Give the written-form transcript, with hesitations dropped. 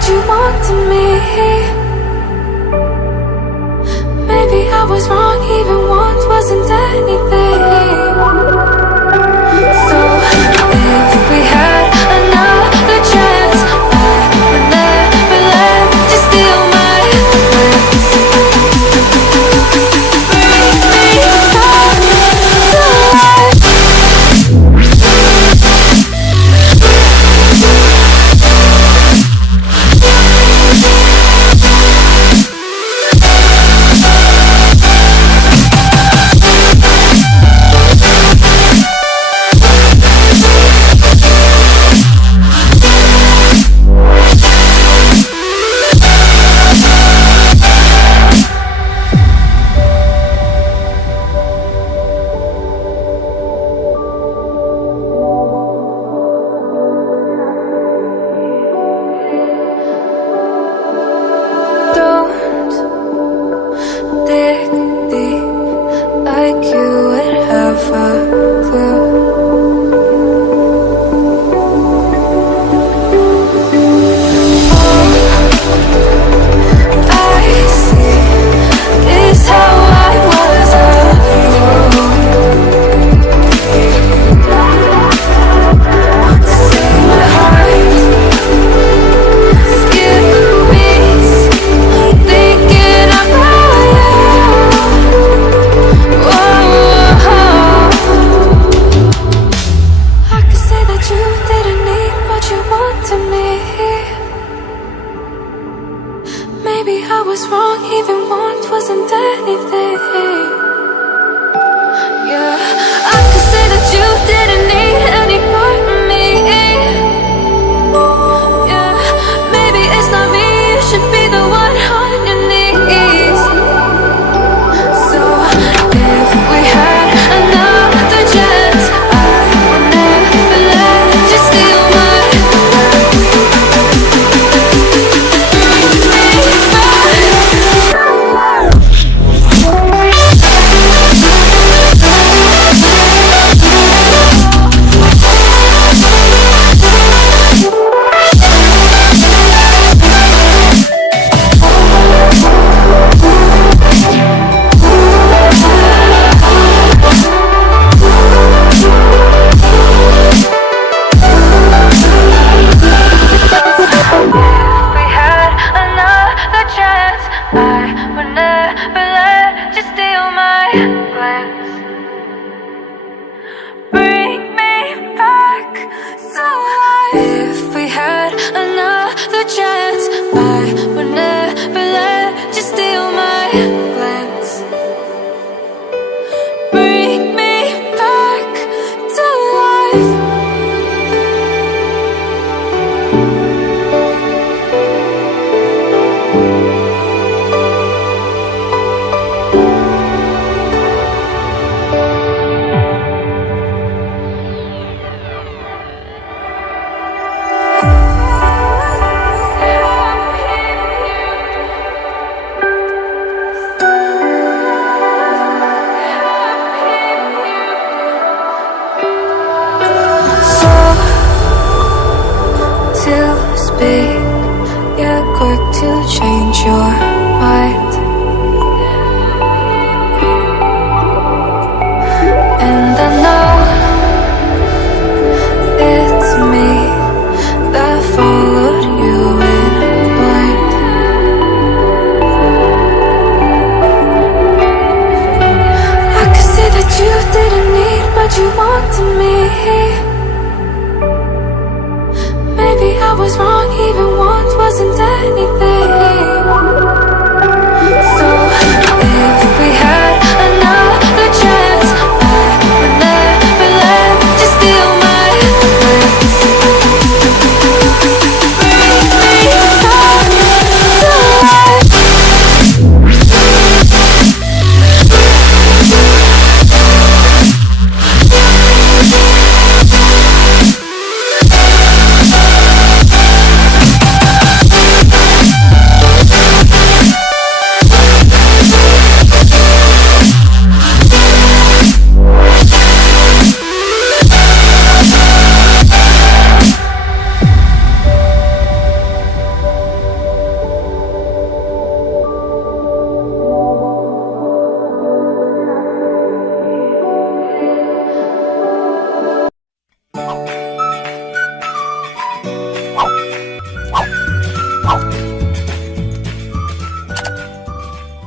what you wanted me. Maybe I was wrong, even want wasn't anything. So if we had another chance, I would never let you steal my place. Bring me back to life. Maybe I was wrong, even want wasn't anything. Yeah, I could say that you didn't need any part of me. Yeah, maybe it's not me, you should be the one on your knees. So if we had another chance, I would never let you steal my your mind. And I know it's me that followed you in blind. I could say that you didn't need what you wanted me. Maybe I was wrong, even want wasn't anything.